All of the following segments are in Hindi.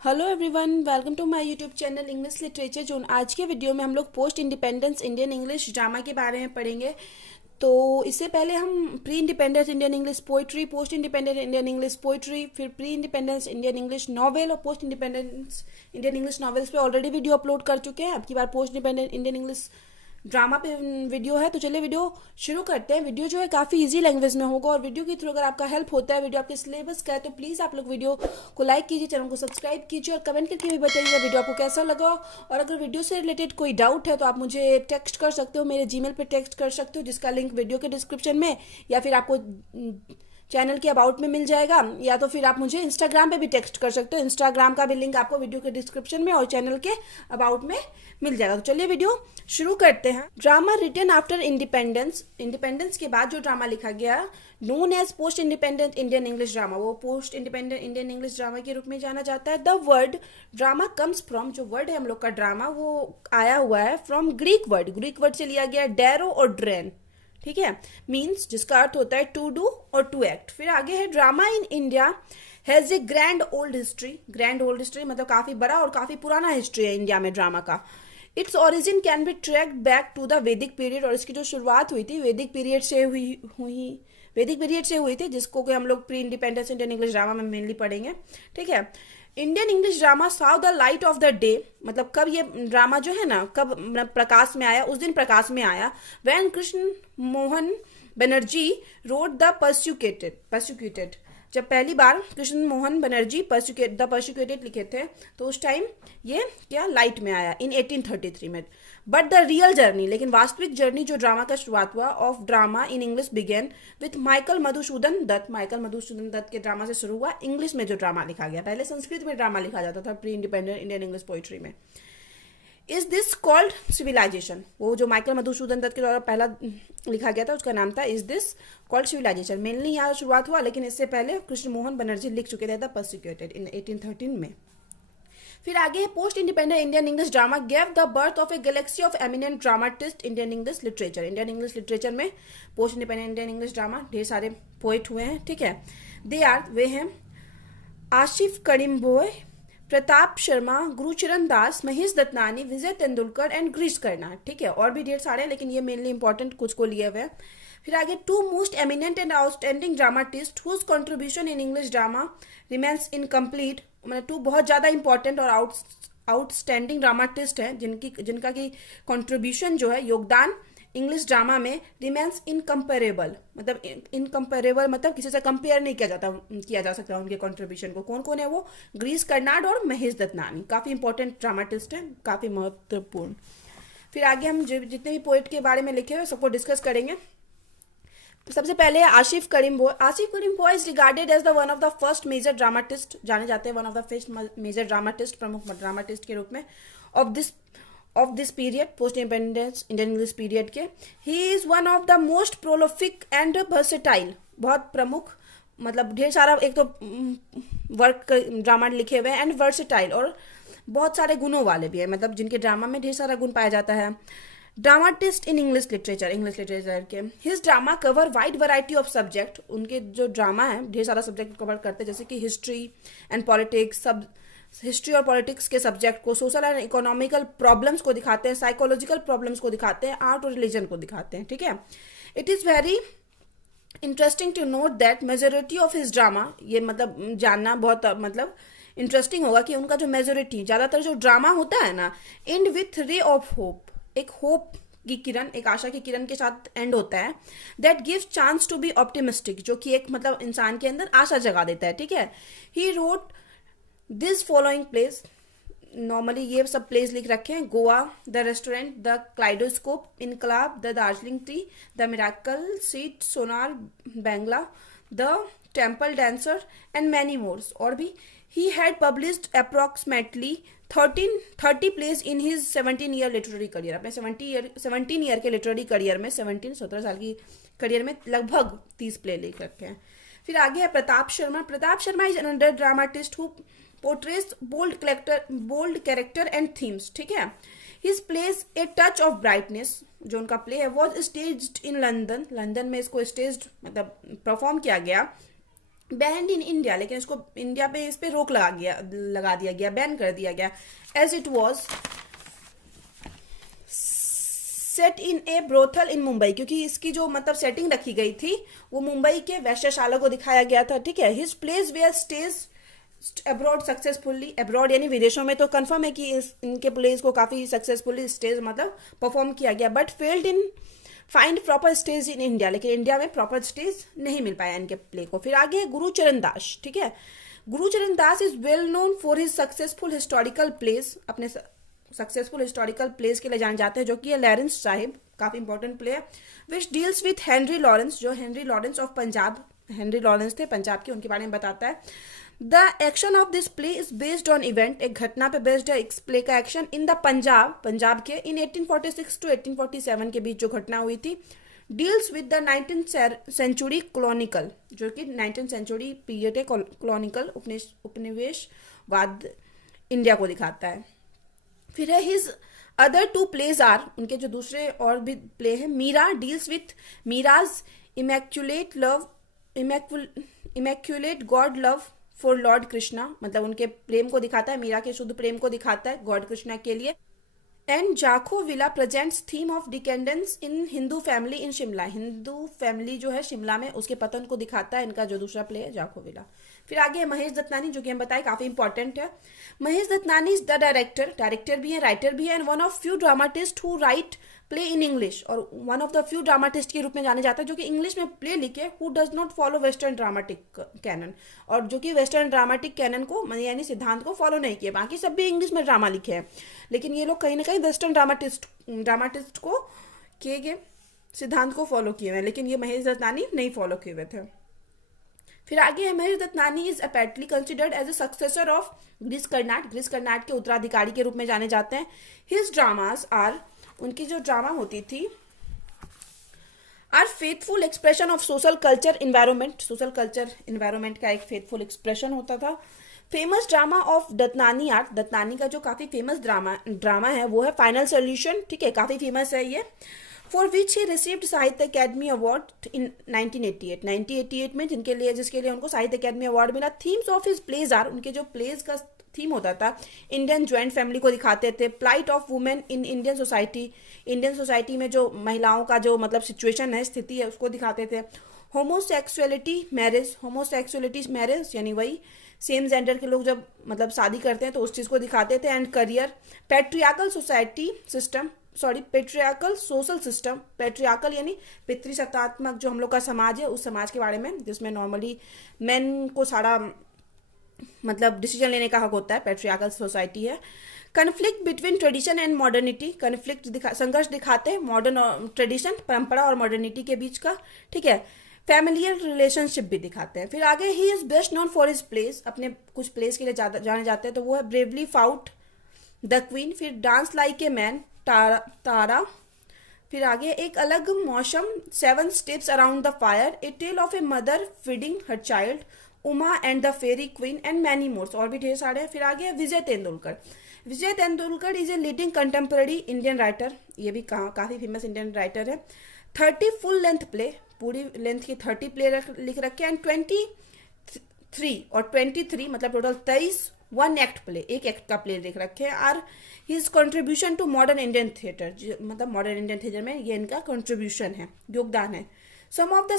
Hello everyone, welcome to my YouTube channel English literature zone. आज के वीडियो में हम लोग post independence Indian English drama के बारे में पढ़ेंगे। तो इससे पहले हम pre independence Indian English poetry, post independence Indian English poetry, फिर pre independence Indian English novel और post independence Indian English novels पे ऑलरेडी वीडियो अपलोड कर चुके हैं। अब की बार post independence Indian English drama पे वीडियो है। तो चलिए वीडियो शुरू करते हैं। वीडियो जो है काफ़ी इजी लैंग्वेज में होगा और वीडियो के थ्रू अगर आपका हेल्प होता है, वीडियो आपके सिलेबस का है, तो प्लीज़ आप लोग वीडियो को लाइक कीजिए, चैनल को सब्सक्राइब कीजिए और कमेंट करके भी बताइएगा वीडियो आपको कैसा लगा। और अगर वीडियो से रिलेटेड कोई डाउट है तो आप मुझे टेक्स्ट कर सकते हो, मेरे जीमेल पे टेक्स्ट कर सकते हो, जिसका लिंक वीडियो के डिस्क्रिप्शन में या फिर आपको चैनल के अबाउट में मिल जाएगा, या तो फिर आप मुझे इंस्टाग्राम पे भी टेक्स्ट कर सकते हो। इंस्टाग्राम का भी लिंक आपको वीडियो के डिस्क्रिप्शन में और चैनल के अबाउट में मिल जाएगा। तो चलिए वीडियो शुरू करते हैं। Drama written after independence, independence के बाद जो ड्रामा लिखा गया, known as post independent Indian English drama, वो post independent Indian English drama के रूप में जाना जाता है। The word drama comes from, जो वर्ड है हम लोग का ड्रामा, वो आया हुआ है from Greek word. Greek word से लिया गया डैरो और ड्रेन, ठीक है, मीन्स जिसका अर्थ होता है टू डू और टू एक्ट। फिर आगे है drama in India has a grand old history. Grand old history मतलब काफी बड़ा और काफी पुराना हिस्ट्री है इंडिया में ड्रामा का। Its origin can be tracked back to the Vedic period, और इसकी जो शुरुआत हुई थी वैदिक पीरियड से वैदिक पीरियड से हुई थी, जिसको कि हम लोग pre independence Indian English drama में मेनली पढ़ेंगे, ठीक है। Indian English drama Sao the light of the day, मतलब कब ये ड्रामा जो है ना, कब प्रकाश में आया, उस दिन प्रकाश में आया। When Krishna Mohan Banerjee wrote the persecuted, जब पहली बार कृष्ण मोहन बनर्जी द परसिक्यूटेड लिखे थे, तो उस टाइम ये क्या लाइट में आया इन 1833 में। बट द रियल जर्नी, लेकिन वास्तविक जर्नी जो ड्रामा का शुरुआत हुआ of drama in English begin with Michael Madhusudan Dutt. Michael Madhusudan Dutt के ड्रामा से शुरू हुआ इंग्लिश में जो ड्रामा लिखा गया। पहले संस्कृत में ड्रामा लिखा जाता था pre independent Indian English poetry में। इज दिस कॉल्ड सिविलाइजेशन, वो जो माइकल मधुसूदन दत्त के द्वारा पहला लिखा गया था उसका नाम था is this called civilization. Mainly यहाँ शुरुआत हुआ, लेकिन इससे पहले कृष्ण मोहन बनर्जी लिख चुके थे द परसिक्यूटेड इन 1813 में। फिर आगे है post independent Indian English drama gave the birth of a galaxy of eminent dramatist Indian English literature. Indian English literature में post independent Indian English drama ढेर सारे पोइट हुए हैं, ठीक है। वे हैं आशिफ करिम्बोय, प्रताप शर्मा, गुरुचरण दास, महेश दत्तानी, विजय तेंदुलकर एंड ग्रीश कर्नाड, ठीक है। और भी ढेर सारे हैं, लेकिन ये मेनली इंपॉर्टेंट कुछ को लिए हुए हैं। फिर आगे two most eminent and outstanding dramatist whose contribution in English drama remains incomplete, मतलब टू बहुत ज़्यादा इंपॉर्टेंट और आउटस्टैंडिंग ड्रामाटिस्ट हैं जिनका की कंट्रीब्यूशन जो है, योगदान इंग्लिश ड्रामा में रिमेन्स इनकम्पेरेबल, मतलब इनकम्पेरेबल मतलब किसी से कंपेयर नहीं किया जा सकता उनके कंट्रीब्यूशन को। कौन कौन है वो? ग्रीश कर्नाड और महेश दत्तानी, काफ़ी इंपॉर्टेंट ड्रामाटिस्ट हैं, काफ़ी महत्वपूर्ण। फिर आगे हम जितने भी पोइट के बारे में लिखे हुए सबको डिस्कस करेंगे। सबसे पहले Asif Currimbhoy. Asif Currimbhoy is regarded as the one of the first major dramatist, जाने जाते हैं one of the first major dramatist, प्रमुख ड्रामाटिस्ट के रूप में of this period, post independence Indian English period के। He is one of the most prolific and versatile, बहुत प्रमुख, मतलब ढेर सारा एक तो वर्क ड्रामा लिखे हुए हैं, एंड वर्सेटाइल, और बहुत सारे गुणों वाले भी हैं, मतलब जिनके ड्रामा में ढेर सारा गुण पाया जाता है। ड्रामाटिस्ट इन इंग्लिश लिटरेचर के। His drama cover wide variety of subject, उनके जो ड्रामा है ढेर सारा सब्जेक्ट कवर करते हैं, जैसे कि हिस्ट्री एंड पॉलिटिक्स, सब हिस्ट्री और पॉलिटिक्स के सब्जेक्ट को, सोशल एंड इकोनॉमिकल प्रॉब्लम्स को दिखाते हैं, साइकोलॉजिकल प्रॉब्लम्स को दिखाते हैं, आर्ट और रिलीजन को दिखाते हैं, ठीक है। It is very interesting to note that majority of his drama, ये मतलब जानना बहुत मतलब इंटरेस्टिंग होगा कि उनका जो मेजोरिटी, ज़्यादातर जो ड्रामा होता है ना, and with ray of hope, एक होप की किरण, एक आशा की किरण के साथ एंड होता है। That gives chance to be optimistic, जो कि एक मतलब इंसान के अंदर आशा जगा देता है, ठीक है। He wrote this following plays, normally ये सब प्लेस लिख रखे हैं: Goa, the restaurant, the kaleidoscope, Inquilab, the Darjeeling tree, the miracle seat, Sonar Bangla, the temple dancer and many mores, और भी। He had published approximately 30 plays in his 17-year literary career. अपने 17 ईयर के लिटरेरी करियर में, 17 साल की करियर में लगभग 30 प्ले लिख रखे हैं। फिर आगे है Pratap Sharma. Pratap Sharma is another dramatist who portrays bold character and themes, ठीक है। His plays a touch of brightness, जो उनका प्ले है, वॉज स्टेज्ड इन लंदन में इसको स्टेज्ड मतलब परफॉर्म किया गया बैंड इन इंडिया, लेकिन इसको इंडिया पे इस पे रोक लगा दिया गया, बैन कर दिया गया, as it was set in a brothel in Mumbai, क्योंकि इसकी जो मतलब सेटिंग रखी गई थी वो मुंबई के वैश्यशाला को दिखाया गया था, ठीक है। His plays were staged abroad successfully, abroad यानी विदेशों में तो कंफर्म है कि इनके प्लेस को काफी सक्सेसफुली स्टेज मतलब परफॉर्म किया गया, but failed in find proper stage in India, लेकिन इंडिया में प्रॉपर स्टेज नहीं मिल पाया इनके प्ले को। फिर आगे गुरुचरण दास, ठीक है। Gurcharan Das is well known for his successful historical plays, अपने सक्सेसफुल हिस्टोरिकल प्लेस के लिए जाने जाते हैं, जो कि है लॉरेंस साहिब, काफी इंपॉर्टेंट प्ले है, which deals with Henry Lawrence, जो Henry Lawrence of Punjab, Henry Lawrence थे पंजाब के, उनके बारे में बताता है। The action of this play is based on event, एक घटना पे बेस्ड है इस प्ले का एक्शन, इन द पंजाब के इन 1846 टू 1847 के बीच जो घटना हुई थी। Deals with the 19th century colonial, जो कि 19th सेंचुरी पीरियड है, कॉलोनिकल उपनिवेशवाद इंडिया को दिखाता है। फिर है his other two plays are, उनके जो दूसरे और भी प्ले है, Meera deals with Meera's immaculate love, immaculate god love for Lord Krishna, मतलब उनके प्रेम को दिखाता है, मीरा के शुद्ध प्रेम को दिखाता है गॉड कृष्णा के लिए। And Jakhoo villa presents theme of decadence in Hindu family in Shimla, Hindu family जो है शिमला में उसके पतन को दिखाता है इनका जो दूसरा प्ले है जाखो विला। फिर आगे है महेश दत्तानी, जो कि हम बताए काफी इंपॉर्टेंट है। Mahesh Dattani is the director भी है, राइटर भी है, and one of few dramatist who write play in English, और one of the few dramatist के रूप में जाने जाता है जो कि इंग्लिश में प्ले लिखे, who does not follow western dramatic canon, और जो कि वेस्टर्न ड्रामेटिक कैनन को यानी सिद्धांत को फॉलो नहीं किए, बाकी सब भी इंग्लिश में ड्रामा लिखे हैं, लेकिन ये लोग कहीं ना कहीं वेस्टर्न ड्रामाटिस्ट को किए गए सिद्धांत को फॉलो किए हुए, लेकिन ये महेश दत्तानी नहीं फॉलो किए हुए थे। फिर आगे है Mahesh Dattani is apparently considered as a successor of Girish Karnad, Girish Karnad के उत्तराधिकारी के रूप में जाने जाते हैं। हिज ड्रामास आर, उनकी जो ड्रामा होती थी, are faithful expression of social culture environment, social culture environment का एक फेथफुल एक्सप्रेशन होता था। Famous drama of Dattani art, Dattani का जो काफी फेमस ड्रामा है वो है फाइनल सोल्यूशन, ठीक है, काफी फेमस है ये, for which he received Sahitya Akademi award in 1988 में, जिसके लिए उनको साहित्य अकेडमी अवार्ड मिला। Themes of his plays are, उनके जो प्लेज का थीम होता था इंडियन ज्वाइंट फैमिली को दिखाते थे, plight of women in Indian society में जो महिलाओं का जो मतलब सिचुएशन है, स्थिति है, उसको दिखाते थे। होमोसेक्सुअलिटी मैरिज यानी वही सेम जेंडर के लोग जब मतलब शादी करते हैं तो उस चीज को दिखाते थे। And career, patriarchal social system, patriarchal यानी पितृसत्तात्मक जो हम लोग का समाज है, उस समाज के बारे में जिसमें नॉर्मली मेन को सारा मतलब डिसीजन लेने का हक होता है, पैट्रियार्कल सोसाइटी है। Conflict between tradition and modernity, संघर्ष दिखाते हैं मॉडर्न ट्रेडिशन, परंपरा और मॉडर्निटी के बीच का, ठीक है। फैमिलियल रिलेशनशिप भी दिखाते हैं। फिर आगे he is best known for his place, अपने कुछ प्लेस के लिए जाने जाते हैं, तो वो है ब्रेवली फाउट द क्वीन, फिर dance like a man, Tara, फिर आगे Ek Alag Mausam, 7 steps around the fire, a tale of a mother feeding her child, Uma and the fairy queen, and many mores, और भी ढेर सारे हैं। फिर आगे Vijay Tendulkar is a leading contemporary Indian writer, ये भी काफी फेमस इंडियन राइटर है। 30 फुल लेंथ प्ले, पूरी लेंथ की 30 प्ले लिख रखे हैं, एंड 23 मतलब टोटल 23 1 एक्ट प्ले, एक एक्ट का प्ले लिख रखे हैं। Are his contribution to modern Indian theatre, मतलब मॉडर्न इंडियन थिएटर में ये इनका कंट्रीब्यूशन है, योगदान है। Some of the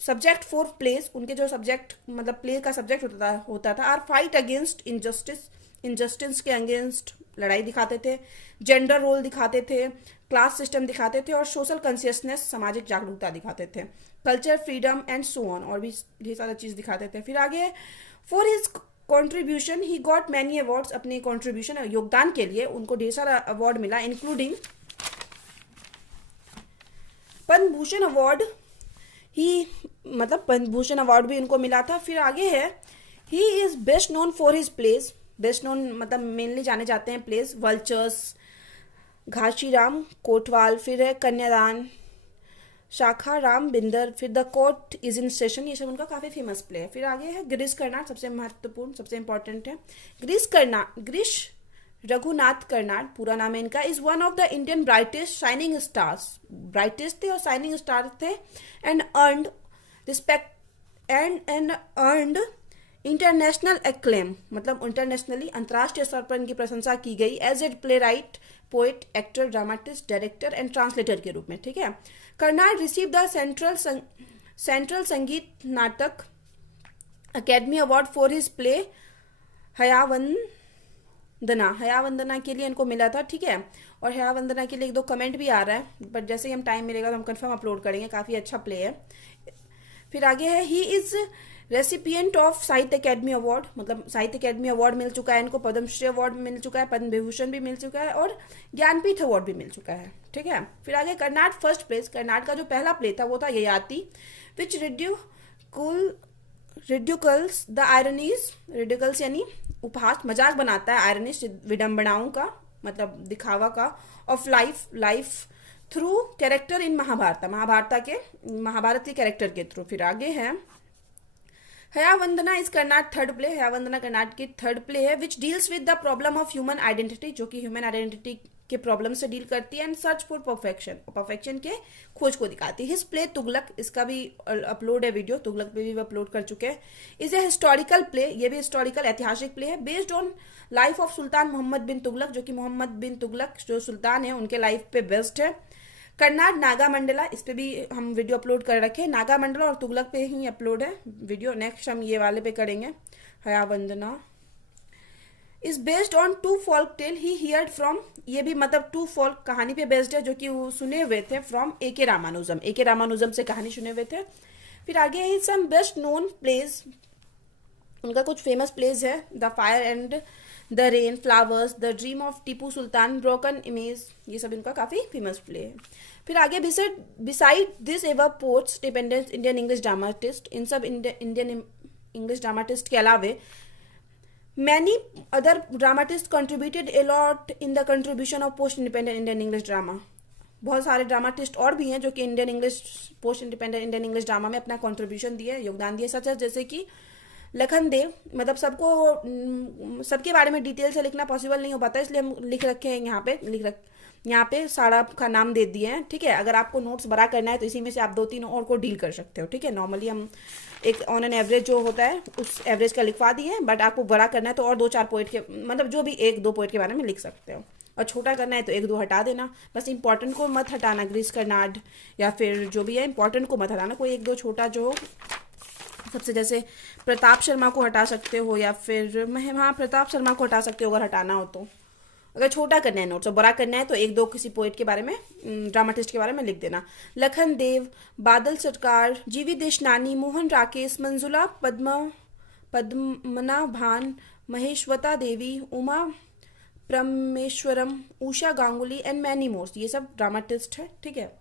subject for plays, उनके जो सब्जेक्ट मतलब प्ले का सब्जेक्ट होता था, आर फाइट अगेंस्ट इनजस्टिस के अगेंस्ट लड़ाई दिखाते थे, जेंडर रोल दिखाते थे, क्लास सिस्टम दिखाते थे, और सोशल कॉन्शियसनेस सामाजिक जागरूकता दिखाते थे, culture freedom and so on, और भी ढेर सारा चीज दिखाते थे। फिर आगे for his contribution he got many awards, अपने कॉन्ट्रीब्यूशन योगदान के लिए उनको ढेर सारा अवार्ड मिला, including Padma Bhushan award, Padma Bhushan award भी उनको मिला था। फिर आगे है he is best known for his place, best known मतलब मेनली जाने जाते हैं प्लेस, वल्चर्स, घाशीराम कोटवाल, फिर है कन्यादान, शाखा राम बिंदर, फिर the court is in session, ये सब उनका काफी फेमस प्ले है। फिर आगे है गिरीश कर्नाड, सबसे महत्वपूर्ण सबसे इंपॉर्टेंट है। गिरीश रघुनाथ कर्नाड पूरा नाम है इनका, is one of the Indian brightest shining stars, brightest थे और शाइनिंग स्टार थे, and earned and earned international acclaim, मतलब इंटरनेशनली अंतर्राष्ट्रीय स्तर पर इनकी प्रशंसा की गई as a playwright, poet, actor, dramatist, director and translator के रूप में, ठीक है। Karnad receive the central Sangeet Natak academy award for his play Hayavadana. Hayavadana के लिए इनको मिला था, ठीक है। और हयावंदना के लिए एक दो कमेंट भी आ रहा है, बट जैसे ही हम टाइम मिलेगा तो हम कंफर्म अपलोड करेंगे, काफ़ी अच्छा प्ले है। फिर आगे है ही इज रेसिपिएंट ऑफ साहित्य अकेडमी अवार्ड, मतलब साहित्य अकेडमी अवार्ड मिल चुका है इनको, पद्मश्री अवार्ड मिल चुका है, पद्म विभूषण भी मिल चुका है और ज्ञानपीठ अवार्ड भी मिल चुका है, ठीक है। फिर आगे कर्नाड फर्स्ट प्लेस, कर्नाड का जो पहला प्ले था वो था ययाति, विच रिड्यूकल्स द आयरनीज, रिड्यूकल्स यानी उपहास, मजाक बनाता है, आयरनीज विडंबनाओं का, मतलब दिखावा का, of life through character in Mahabharata के कैरेक्टर के थ्रू। फिर आगे है Hayavadana is Karnad third play, Hayavadana Karnad की थर्ड प्ले है, which deals with the problem of human identity, जो कि ह्यूमन आइडेंटिटी के प्रॉब्लम से डील करती है, एंड सर्च फॉर परफेक्शन के खोज को दिखाती है। हिज प्ले तुगलक, इसका भी अपलोड है वीडियो, तुगलक पे भी अपलोड कर चुके हैं। इज ए हिस्टोरिकल प्ले, ये भी हिस्टोरिकल ऐतिहासिक प्ले है, based on life of sultan Mohammad बिन तुगलक, जो कि मोहम्मद बिन तुगलक जो सुल्तान है उनके लाइफ पे बेस्ड है। कर्नाड नागा मंडला, इस पे भी हम वीडियो अपलोड कर रखे हैं, नागा मंडला और तुगलक पे ही अपलोड है वीडियो, नेक्स्ट हम ये वाले पे करेंगे। Hayavadana is based on two folk tale he heard from, ये भी मतलब टू फोल्क कहानी पे बेस्ड है, जो कि वो सुने हुए थे फ्रॉम ए.के. रामानुजम से कहानी सुने हुए थे। फिर आगे है सम बेस्ट नोन प्लेज, उनका कुछ फेमस प्लेज है, the fire and the rain, flowers, the dream of Tipu Sultan, broken image, ये सब इनका काफ़ी फेमस प्ले है। फिर आगे beside this above post independence Indian English dramatist, इन सब इंडियन इंग्लिश ड्रामाटिस्ट के अलावे many other dramatists contributed a lot in the contribution of post independent Indian English drama, बहुत सारे ड्रामाटिस्ट और भी हैं जो कि Indian English post independent Indian English drama में अपना कंट्रीब्यूशन दिए, योगदान दिए, सच है जैसे कि लखन देव, मतलब सबके बारे में डिटेल से लिखना पॉसिबल नहीं हो पाता, इसलिए हम लिख रखे हैं यहाँ पे सारा का नाम दे दिए हैं, ठीक है। अगर आपको नोट्स बड़ा करना है तो इसी में से आप 2-3 और को डील कर सकते हो, ठीक है। नॉर्मली हम एक ऑन एन एवरेज जो होता है उस एवरेज का लिखवा दिए हैं, बट आपको बड़ा करना है तो और 2-4 पोइट के, मतलब जो भी 1-2 पोइट के बारे में लिख सकते हो, और छोटा करना है तो 1-2 हटा देना, बस इंपॉर्टेंट को मत हटाना, ग्रीस कर्नाड या फिर जो भी है इंपॉर्टेंट को मत हटाना, कोई 1-2 छोटा जो सबसे, जैसे प्रताप शर्मा को हटा सकते हो, या फिर हाँ प्रताप शर्मा को हटा सकते हो अगर हटाना हो तो। अगर छोटा करना है नोट्स और बड़ा करना है तो 1-2 किसी पोइट के बारे में, ड्रामाटिस्ट के बारे में लिख देना। लखन देव, बादल सरकार, जीवी देशनानी, मोहन राकेश, मंजुला पद्मना भान, महेश्वता देवी, Uma Parameswaran, Usha Ganguly and many Morse, ये सब ड्रामाटिस्ट है, ठीक है,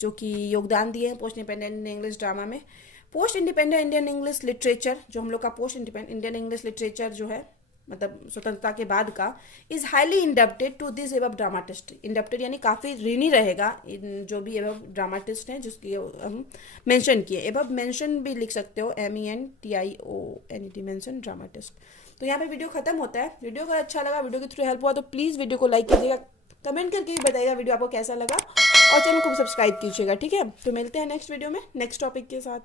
जो कि योगदान दिए हैं पोस्ट इंडिपेंडेंट इंग्लिश ड्रामा में। Post independent Indian English literature, जो हम लोग का post independent Indian English literature जो है, मतलब स्वतंत्रता के बाद का, is highly indebted to this above dramatist, indebted यानी काफ़ी ऋणी रहेगा इन जो भी एबव ड्रामाटिस्ट हैं जिसकी हम मेंशन किए, एबव मेंशन भी लिख सकते हो, MENTIONET, मेंशन ड्रामाटिस्ट। तो यहाँ पे वीडियो खत्म होता है। वीडियो को अच्छा लगा, वीडियो के थ्रू हेल्प हुआ तो प्लीज़ वीडियो को लाइक कीजिएगा, कमेंट करके भी बताइएगा वीडियो आपको कैसा लगा, और चैनल को सब्सक्राइब कीजिएगा, ठीक है। तो मिलते हैं नेक्स्ट वीडियो में नेक्स्ट टॉपिक के साथ।